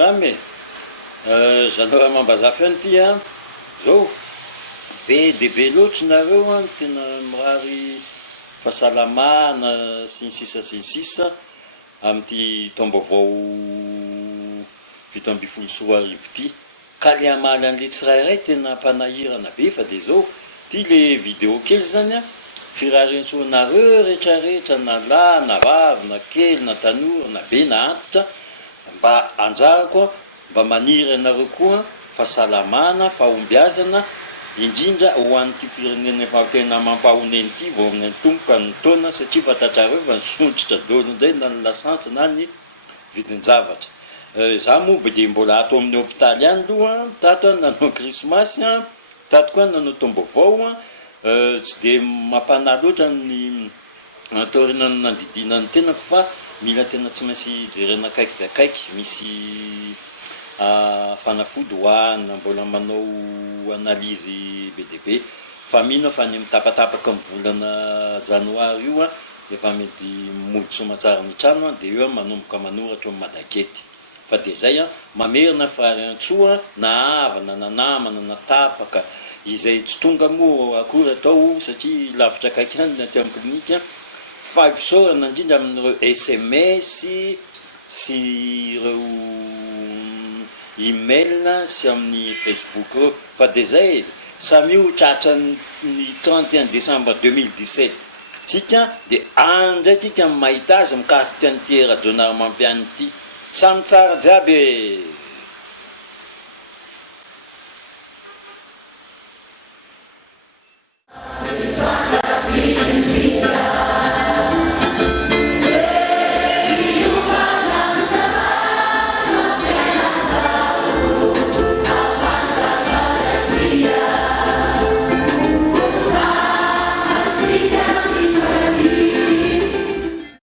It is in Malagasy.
Rame, zanao raha mambazafy an'ity a, zao be de be loatra nareo a, tena mirary fahasalamana sy ny sisa amin'ity taom-baovao fito amby folo sy roa arivo ity. Ka le amaly an'le tsirairay tena mpanahirana be fa de zao ty le vidéo kely zany a, firarentsoanareo rehetrarehetra na lahy na vavy na kely na tanora na be na antitra, mba anjarako mba maniry anareo koa fahasalamana, fahombiazana, indrindra ho an'ity firenena efa tena mampahoneny ity vao amin'ny tomboka ny taona, satria fantatrareo fa nisondratra daholo zay na ny lasantsy na ny vidin-javatra. Za moa de mbola ato amin'ny hôpitaly any aloha, tato nanao krismasy a, tato koa nanao taom-baovao a, tsy de mampanahy loatra ny taorina nandidina ny tenako fa mila tena tsy maintsy jerena akaiky de akaiky, misy fanafody hoanina, mbola manao analizy be dia be, fa mino fa ny mitapatapaka amin'ny volana janoary io a, efa mety mody somatsara ny trano a, de eo manomboka manoratra Madakety. Fa de zay a, mamerina frary Antsoa na havana na namana na tapaka izay tsy tonga moa akory atao satria lavitra akaiky any na ty amin'ny klinika, fa fisaorana indrindra amin'ireo SMS sy ireo email sy amin'ny Facebook reo. Fa de zay samy io tratra ny 31 décembre 2017 tsika, de andray tsika mahita azy mikasika an'ity rajonary mampiany ity, samy tsara jiaby.